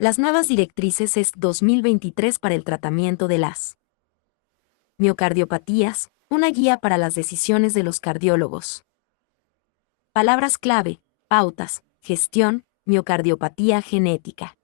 Las nuevas directrices ES 2023 para el tratamiento de las miocardiopatías, una guía para las decisiones de los cardiólogos. Palabras clave: pautas, gestión, miocardiopatía genética.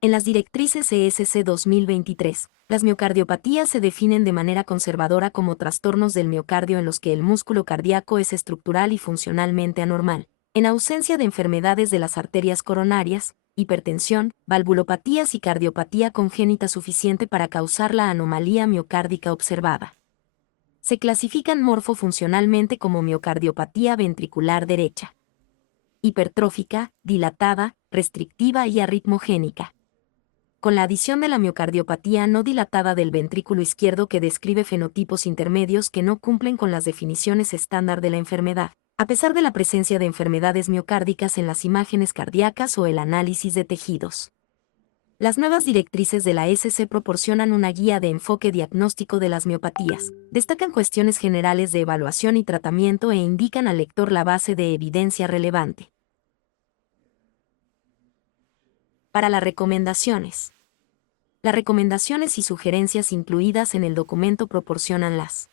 En las directrices ESC 2023, las miocardiopatías se definen de manera conservadora como trastornos del miocardio en los que el músculo cardíaco es estructural y funcionalmente anormal, en ausencia de enfermedades de las arterias coronarias, hipertensión, valvulopatías y cardiopatía congénita suficiente para causar la anomalía miocárdica observada. Se clasifican morfofuncionalmente como miocardiopatía ventricular derecha, hipertrófica, dilatada, restrictiva y arritmogénica. Con la adición de la miocardiopatía no dilatada del ventrículo izquierdo que describe fenotipos intermedios que no cumplen con las definiciones estándar de la enfermedad, a pesar de la presencia de enfermedades miocárdicas en las imágenes cardíacas o el análisis de tejidos. Las nuevas directrices de la SC proporcionan una guía de enfoque diagnóstico de las miopatías, destacan cuestiones generales de evaluación y tratamiento e indican al lector la base de evidencia relevante. Para las recomendaciones. Las recomendaciones y sugerencias incluidas en el documento proporcionan las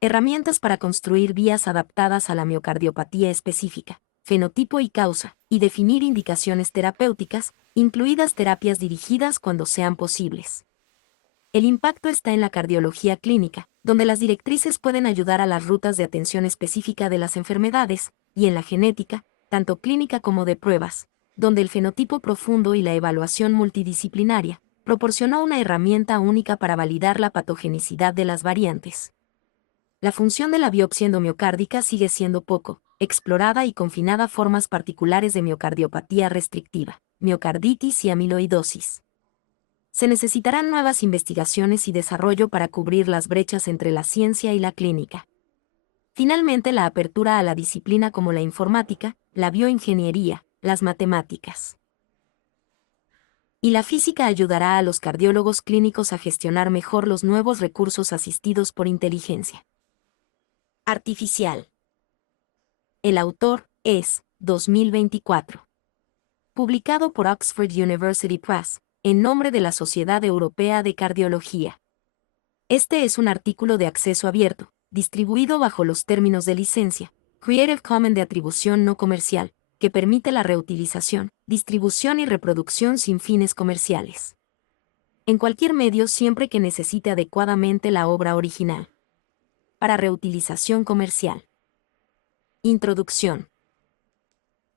herramientas para construir vías adaptadas a la miocardiopatía específica, fenotipo y causa, y definir indicaciones terapéuticas, incluidas terapias dirigidas cuando sean posibles. El impacto está en la cardiología clínica, donde las directrices pueden ayudar a las rutas de atención específica de las enfermedades, y en la genética, tanto clínica como de pruebas, donde el fenotipo profundo y la evaluación multidisciplinaria proporcionó una herramienta única para validar la patogenicidad de las variantes. La función de la biopsia endomiocárdica sigue siendo poco explorada y confinada a formas particulares de miocardiopatía restrictiva, miocarditis y amiloidosis. Se necesitarán nuevas investigaciones y desarrollo para cubrir las brechas entre la ciencia y la clínica. Finalmente, la apertura a la disciplina como la informática, la bioingeniería, las matemáticas y la física ayudará a los cardiólogos clínicos a gestionar mejor los nuevos recursos asistidos por inteligencia artificial. El autor es 2024. Publicado por Oxford University Press, en nombre de la Sociedad Europea de Cardiología. Este es un artículo de acceso abierto, distribuido bajo los términos de licencia Creative Commons de atribución no comercial, que permite la reutilización, distribución y reproducción sin fines comerciales. En cualquier medio siempre que necesite adecuadamente la obra original. Para reutilización comercial. Introducción.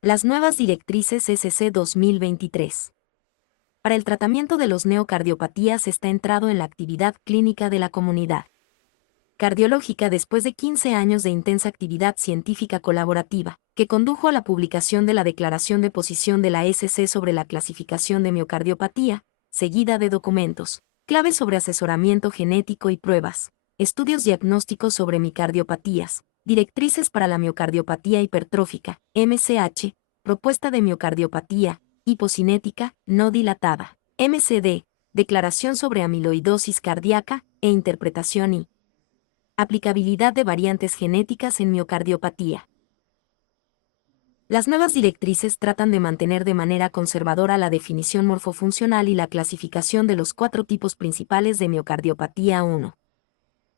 Las nuevas directrices SC 2023. Para el tratamiento de los neocardiopatías está entrado en la actividad clínica de la comunidad cardiológica después de 15 años de intensa actividad científica colaborativa, que condujo a la publicación de la Declaración de Posición de la SC sobre la clasificación de miocardiopatía, seguida de documentos claves sobre asesoramiento genético y pruebas, estudios diagnósticos sobre micardiopatías, directrices para la miocardiopatía hipertrófica, MCH, propuesta de miocardiopatía hipocinética no dilatada, MCD, declaración sobre amiloidosis cardíaca e interpretación y aplicabilidad de variantes genéticas en miocardiopatía. Las nuevas directrices tratan de mantener de manera conservadora la definición morfofuncional y la clasificación de los 4 tipos principales de miocardiopatía 1.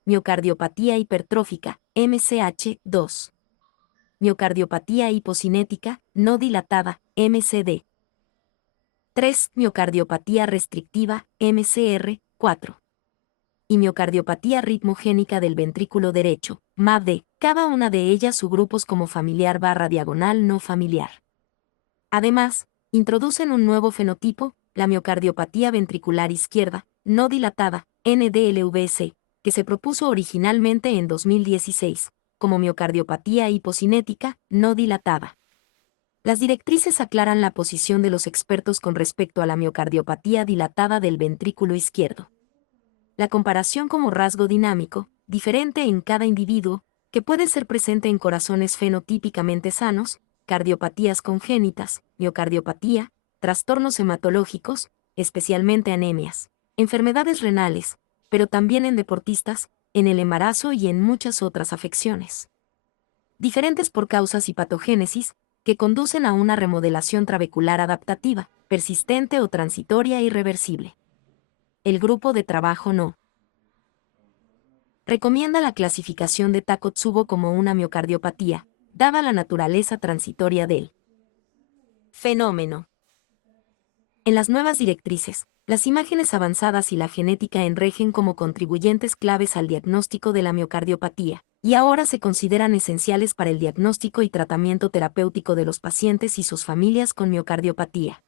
Miocardiopatía hipertrófica, MCH, 2. Miocardiopatía hipocinética, no dilatada, MCD. 3. Miocardiopatía restrictiva, MCR, 4. Y miocardiopatía ritmogénica del ventrículo derecho, MAVD, cada una de ellas subgrupos como familiar/diagonal no familiar. Además, introducen un nuevo fenotipo, la miocardiopatía ventricular izquierda, no dilatada, NDLVC, que se propuso originalmente en 2016, como miocardiopatía hipocinética, no dilatada. Las directrices aclaran la posición de los expertos con respecto a la miocardiopatía dilatada del ventrículo izquierdo. La comparación como rasgo dinámico, diferente en cada individuo, que puede ser presente en corazones fenotípicamente sanos, cardiopatías congénitas, miocardiopatía, trastornos hematológicos, especialmente anemias, enfermedades renales, pero también en deportistas, en el embarazo y en muchas otras afecciones. Diferentes por causas y patogénesis, que conducen a una remodelación trabecular adaptativa, persistente o transitoria e irreversible. El grupo de trabajo no recomienda la clasificación de Takotsubo como una miocardiopatía, dada la naturaleza transitoria del fenómeno. En las nuevas directrices, las imágenes avanzadas y la genética enregen como contribuyentes claves al diagnóstico de la miocardiopatía, y ahora se consideran esenciales para el diagnóstico y tratamiento terapéutico de los pacientes y sus familias con miocardiopatía.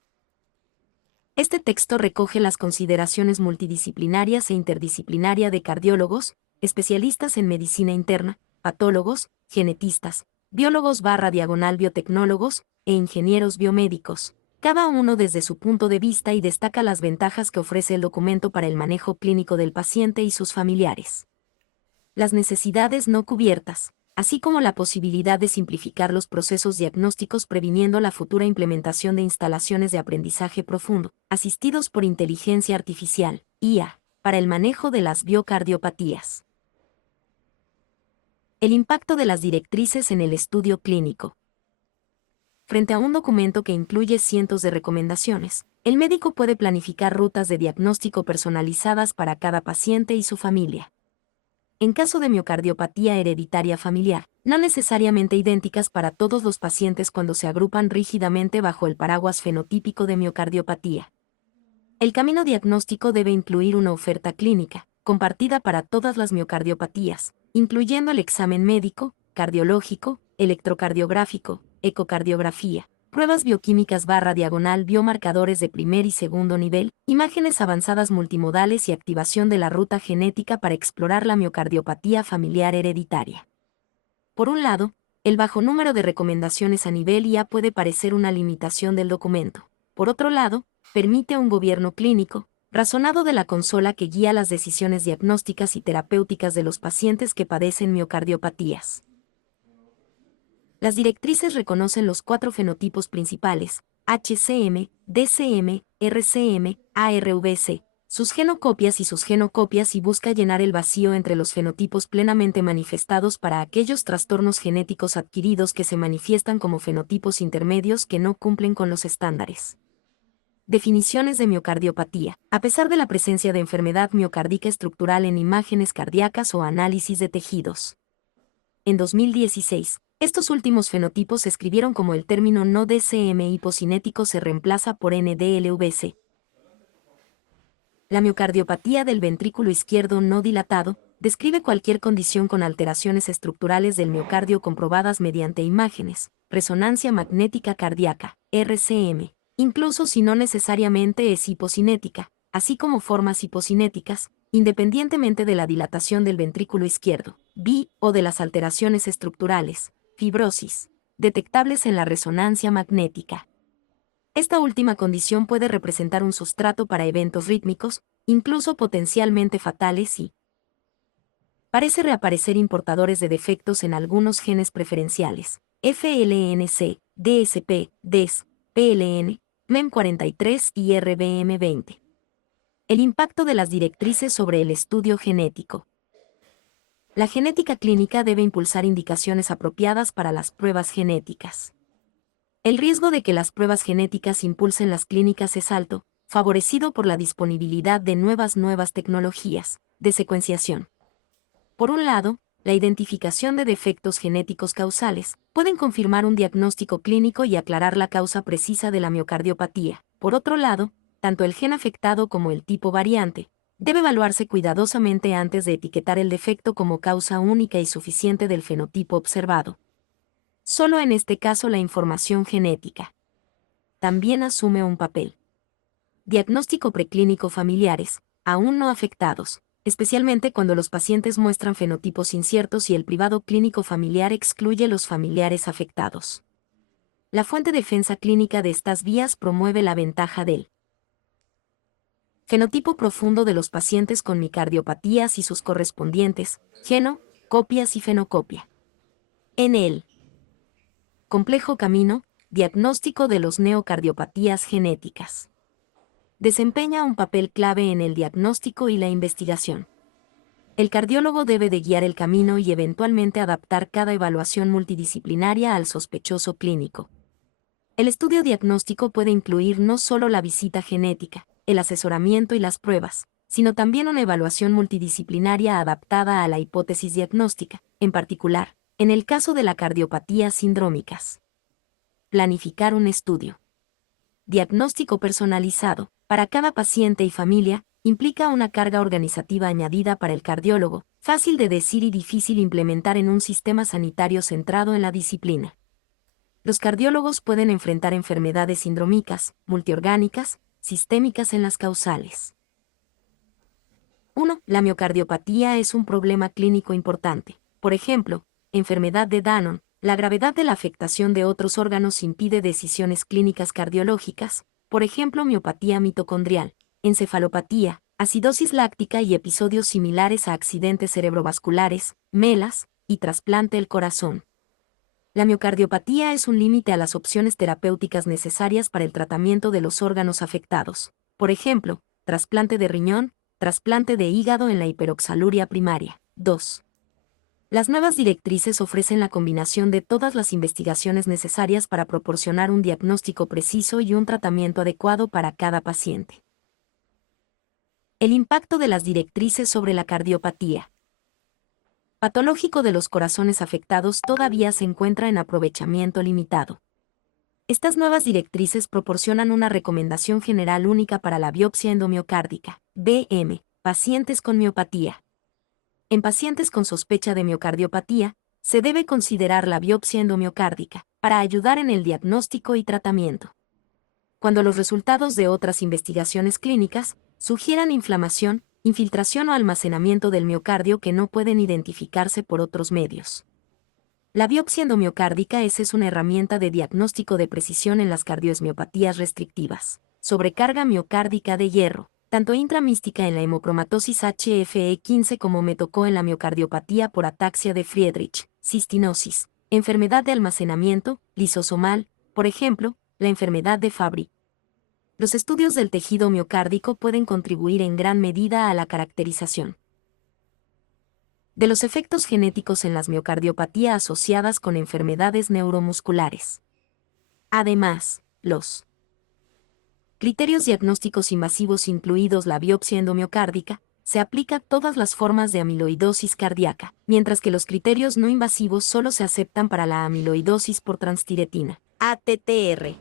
Este texto recoge las consideraciones multidisciplinarias e interdisciplinaria de cardiólogos, especialistas en medicina interna, patólogos, genetistas, biólogos/biotecnólogos e ingenieros biomédicos, cada uno desde su punto de vista, y destaca las ventajas que ofrece el documento para el manejo clínico del paciente y sus familiares. Las necesidades no cubiertas, así como la posibilidad de simplificar los procesos diagnósticos previniendo la futura implementación de instalaciones de aprendizaje profundo, asistidos por inteligencia artificial, IA, para el manejo de las biocardiopatías. El impacto de las directrices en el estudio clínico. Frente a un documento que incluye cientos de recomendaciones, el médico puede planificar rutas de diagnóstico personalizadas para cada paciente y su familia. En caso de miocardiopatía hereditaria familiar, no necesariamente idénticas para todos los pacientes cuando se agrupan rígidamente bajo el paraguas fenotípico de miocardiopatía. El camino diagnóstico debe incluir una oferta clínica, compartida para todas las miocardiopatías, incluyendo el examen médico, cardiológico, electrocardiográfico, ecocardiografía, pruebas bioquímicas biomarcadores de primer y segundo nivel, imágenes avanzadas multimodales y activación de la ruta genética para explorar la miocardiopatía familiar hereditaria. Por un lado, el bajo número de recomendaciones a nivel IA puede parecer una limitación del documento. Por otro lado, permite un gobierno clínico, razonado de la consola que guía las decisiones diagnósticas y terapéuticas de los pacientes que padecen miocardiopatías. Las directrices reconocen los 4 fenotipos principales: HCM, DCM, RCM, ARVC, sus genocopias y sus genocopias, y busca llenar el vacío entre los fenotipos plenamente manifestados para aquellos trastornos genéticos adquiridos que se manifiestan como fenotipos intermedios que no cumplen con los estándares. Definiciones de miocardiopatía. A pesar de la presencia de enfermedad miocárdica estructural en imágenes cardíacas o análisis de tejidos. En 2016, estos últimos fenotipos se escribieron como el término no DCM hipocinético se reemplaza por NDLVC. La miocardiopatía del ventrículo izquierdo no dilatado describe cualquier condición con alteraciones estructurales del miocardio comprobadas mediante imágenes, resonancia magnética cardíaca, RCM, incluso si no necesariamente es hipocinética, así como formas hipocinéticas, independientemente de la dilatación del ventrículo izquierdo, BI, o de las alteraciones estructurales, fibrosis, detectables en la resonancia magnética. Esta última condición puede representar un sustrato para eventos rítmicos, incluso potencialmente fatales, y parece reaparecer importadores de defectos en algunos genes preferenciales, FLNC, DSP, DES, PLN, MEM43 y RBM20. El impacto de las directrices sobre el estudio genético. La genética clínica debe impulsar indicaciones apropiadas para las pruebas genéticas. El riesgo de que las pruebas genéticas impulsen las clínicas es alto, favorecido por la disponibilidad de nuevas tecnologías de secuenciación. Por un lado, la identificación de defectos genéticos causales pueden confirmar un diagnóstico clínico y aclarar la causa precisa de la miocardiopatía. Por otro lado, tanto el gen afectado como el tipo variante debe evaluarse cuidadosamente antes de etiquetar el defecto como causa única y suficiente del fenotipo observado. Solo en este caso la información genética también asume un papel. Diagnóstico preclínico familiares, aún no afectados, especialmente cuando los pacientes muestran fenotipos inciertos y el privado clínico familiar excluye los familiares afectados. La fuente defensa clínica de estas vías promueve la ventaja del fenotipo profundo de los pacientes con micardiopatías y sus correspondientes copias y fenocopia. En el complejo camino, diagnóstico de los neocardiopatías genéticas. Desempeña un papel clave en el diagnóstico y la investigación. El cardiólogo debe de guiar el camino y eventualmente adaptar cada evaluación multidisciplinaria al sospechoso clínico. El estudio diagnóstico puede incluir no solo la visita genética, el asesoramiento y las pruebas, sino también una evaluación multidisciplinaria adaptada a la hipótesis diagnóstica, en particular, en el caso de la cardiopatía sindrómicas. Planificar un estudio diagnóstico personalizado para cada paciente y familia implica una carga organizativa añadida para el cardiólogo, fácil de decir y difícil implementar en un sistema sanitario centrado en la disciplina. Los cardiólogos pueden enfrentar enfermedades sindrómicas, multiorgánicas, sistémicas en las causales. 1. La miocardiopatía es un problema clínico importante. Por ejemplo, enfermedad de Danon. La gravedad de la afectación de otros órganos impide decisiones clínicas cardiológicas, por ejemplo miopatía mitocondrial, encefalopatía, acidosis láctica y episodios similares a accidentes cerebrovasculares, MELAS, y trasplante del corazón. La miocardiopatía es un límite a las opciones terapéuticas necesarias para el tratamiento de los órganos afectados, por ejemplo, trasplante de riñón, trasplante de hígado en la hiperoxaluria primaria. 2. Las nuevas directrices ofrecen la combinación de todas las investigaciones necesarias para proporcionar un diagnóstico preciso y un tratamiento adecuado para cada paciente. El impacto de las directrices sobre la cardiopatía patológico de los corazones afectados todavía se encuentra en aprovechamiento limitado. Estas nuevas directrices proporcionan una recomendación general única para la biopsia endomiocárdica, BM, pacientes con miopatía. En pacientes con sospecha de miocardiopatía, se debe considerar la biopsia endomiocárdica para ayudar en el diagnóstico y tratamiento. Cuando los resultados de otras investigaciones clínicas sugieran inflamación, infiltración o almacenamiento del miocardio que no pueden identificarse por otros medios. La biopsia endomiocárdica es una herramienta de diagnóstico de precisión en las cardioesmiopatías restrictivas. Sobrecarga miocárdica de hierro, tanto intramística en la hemocromatosis HFE15 como me tocó en la miocardiopatía por ataxia de Friedreich, cistinosis, enfermedad de almacenamiento, lisosomal, por ejemplo, la enfermedad de Fabry. Los estudios del tejido miocárdico pueden contribuir en gran medida a la caracterización de los efectos genéticos en las miocardiopatías asociadas con enfermedades neuromusculares. Además, los criterios diagnósticos invasivos incluidos la biopsia endomiocárdica, se aplica a todas las formas de amiloidosis cardíaca, mientras que los criterios no invasivos solo se aceptan para la amiloidosis por transtiretina, ATTR.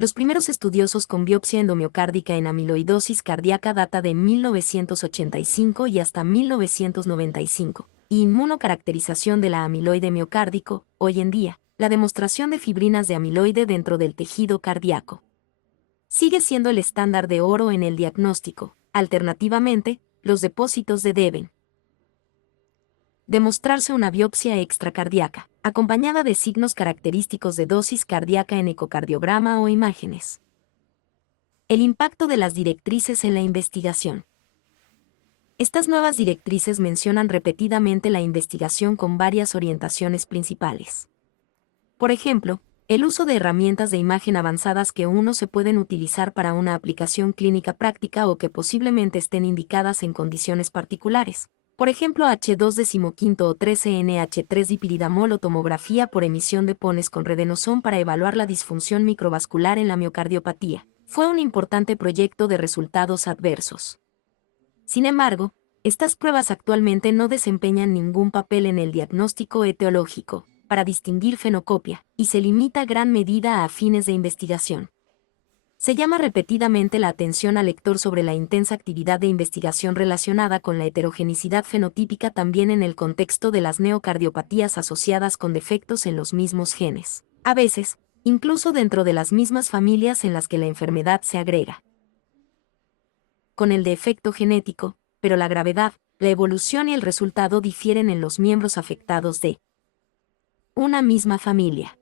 Los primeros estudiosos con biopsia endomiocárdica en amiloidosis cardíaca data de 1985 y hasta 1995, y inmunocaracterización de la amiloide miocárdico, hoy en día, la demostración de fibrinas de amiloide dentro del tejido cardíaco sigue siendo el estándar de oro en el diagnóstico. Alternativamente, los depósitos deben demostrarse una biopsia extracardíaca, acompañada de signos característicos de dosis cardíaca en ecocardiograma o imágenes. El impacto de las directrices en la investigación. Estas nuevas directrices mencionan repetidamente la investigación con varias orientaciones principales. Por ejemplo, el uso de herramientas de imagen avanzadas que uno se pueden utilizar para una aplicación clínica práctica o que posiblemente estén indicadas en condiciones particulares. Por ejemplo, H2.15 o 13NH3-dipiridamol o tomografía por emisión de pones con redenosón para evaluar la disfunción microvascular en la miocardiopatía. Fue un importante proyecto de resultados adversos. Sin embargo, estas pruebas actualmente no desempeñan ningún papel en el diagnóstico etiológico para distinguir fenocopia, y se limita gran medida a fines de investigación. Se llama repetidamente la atención al lector sobre la intensa actividad de investigación relacionada con la heterogenicidad fenotípica también en el contexto de las neocardiopatías asociadas con defectos en los mismos genes. A veces, incluso dentro de las mismas familias en las que la enfermedad se agrega con el defecto genético, pero la gravedad, la evolución y el resultado difieren en los miembros afectados de una misma familia.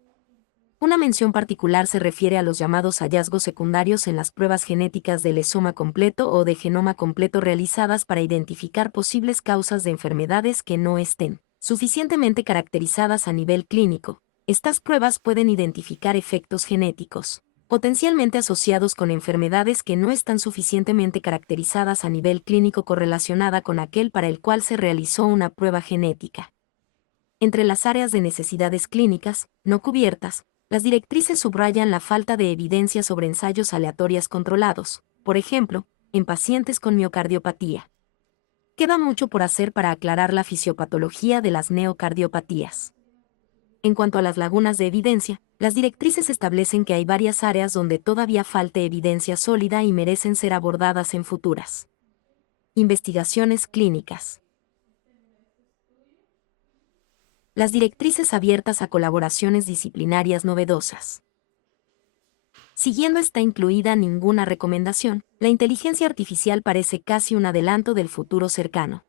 Una mención particular se refiere a los llamados hallazgos secundarios en las pruebas genéticas del esoma completo o de genoma completo realizadas para identificar posibles causas de enfermedades que no estén suficientemente caracterizadas a nivel clínico. Estas pruebas pueden identificar efectos genéticos potencialmente asociados con enfermedades que no están suficientemente caracterizadas a nivel clínico correlacionada con aquel para el cual se realizó una prueba genética. Entre las áreas de necesidades clínicas, no cubiertas, Las directrices subrayan la falta de evidencia sobre ensayos aleatorios controlados, por ejemplo, en pacientes con miocardiopatía. Queda mucho por hacer para aclarar la fisiopatología de las neocardiopatías. En cuanto a las lagunas de evidencia, las directrices establecen que hay varias áreas donde todavía falta evidencia sólida y merecen ser abordadas en futuras investigaciones clínicas. Las directrices abiertas a colaboraciones disciplinarias novedosas. Siguiendo esta incluida ninguna recomendación, la inteligencia artificial parece casi un adelanto del futuro cercano.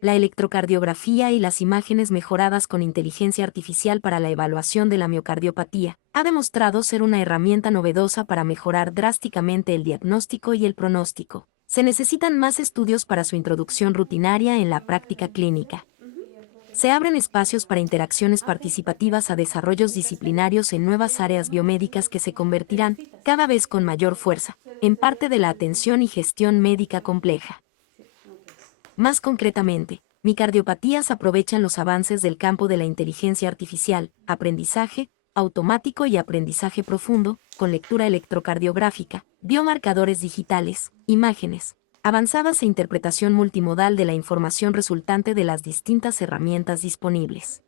La electrocardiografía y las imágenes mejoradas con inteligencia artificial para la evaluación de la miocardiopatía ha demostrado ser una herramienta novedosa para mejorar drásticamente el diagnóstico y el pronóstico. Se necesitan más estudios para su introducción rutinaria en la práctica clínica. Se abren espacios para interacciones participativas a desarrollos disciplinarios en nuevas áreas biomédicas que se convertirán, cada vez con mayor fuerza, en parte de la atención y gestión médica compleja. Más concretamente, micardiopatías aprovechan los avances del campo de la inteligencia artificial, aprendizaje automático y aprendizaje profundo, con lectura electrocardiográfica, biomarcadores digitales, imágenes avanzadas e interpretación multimodal de la información resultante de las distintas herramientas disponibles.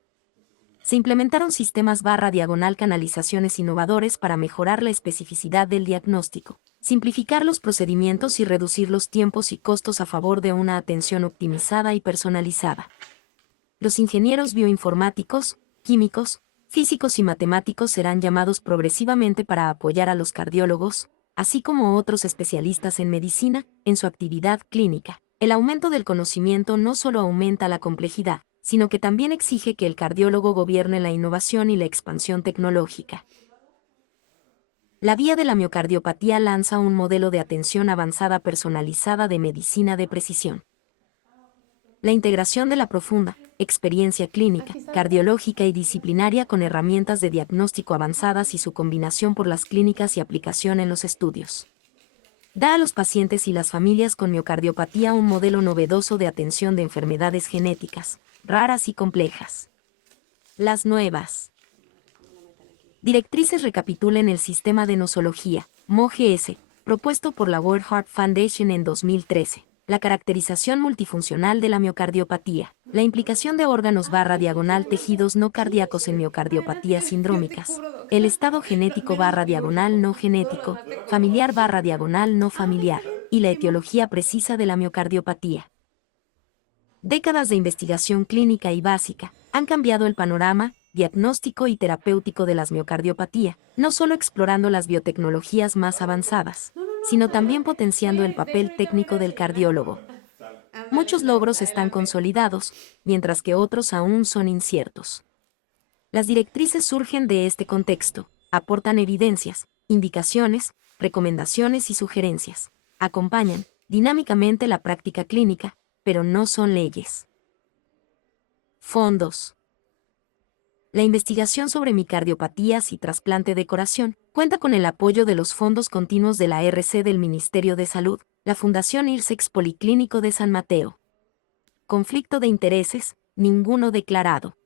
Se implementaron sistemas /diagonal canalizaciones innovadores para mejorar la especificidad del diagnóstico, simplificar los procedimientos y reducir los tiempos y costos a favor de una atención optimizada y personalizada. Los ingenieros bioinformáticos, químicos, físicos y matemáticos serán llamados progresivamente para apoyar a los cardiólogos, así como otros especialistas en medicina, en su actividad clínica. El aumento del conocimiento no solo aumenta la complejidad, sino que también exige que el cardiólogo gobierne la innovación y la expansión tecnológica. La Vía de la Miocardiopatía lanza un modelo de atención avanzada personalizada de medicina de precisión. La integración de la profunda experiencia clínica, cardiológica y disciplinaria con herramientas de diagnóstico avanzadas y su combinación por las clínicas y aplicación en los estudios. Da a los pacientes y las familias con miocardiopatía un modelo novedoso de atención de enfermedades genéticas, raras y complejas. Las nuevas directrices recapitulan el sistema de nosología, MOGS, propuesto por la World Heart Foundation en 2013. La caracterización multifuncional de la miocardiopatía, la implicación de órganos /diagonal tejidos no cardíacos en miocardiopatías sindrómicas, el estado genético /diagonal no genético, familiar /diagonal no familiar, y la etiología precisa de la miocardiopatía. Décadas de investigación clínica y básica han cambiado el panorama diagnóstico y terapéutico de las miocardiopatía, no solo explorando las biotecnologías más avanzadas, sino también potenciando el papel técnico del cardiólogo. Muchos logros están consolidados, mientras que otros aún son inciertos. Las directrices surgen de este contexto, aportan evidencias, indicaciones, recomendaciones y sugerencias, acompañan dinámicamente la práctica clínica, pero no son leyes. Fondos. La investigación sobre micardiopatías y trasplante de corazón cuenta con el apoyo de los fondos continuos de la RC del Ministerio de Salud, la Fundación IRSEX Policlínico de San Mateo. Conflicto de intereses, ninguno declarado.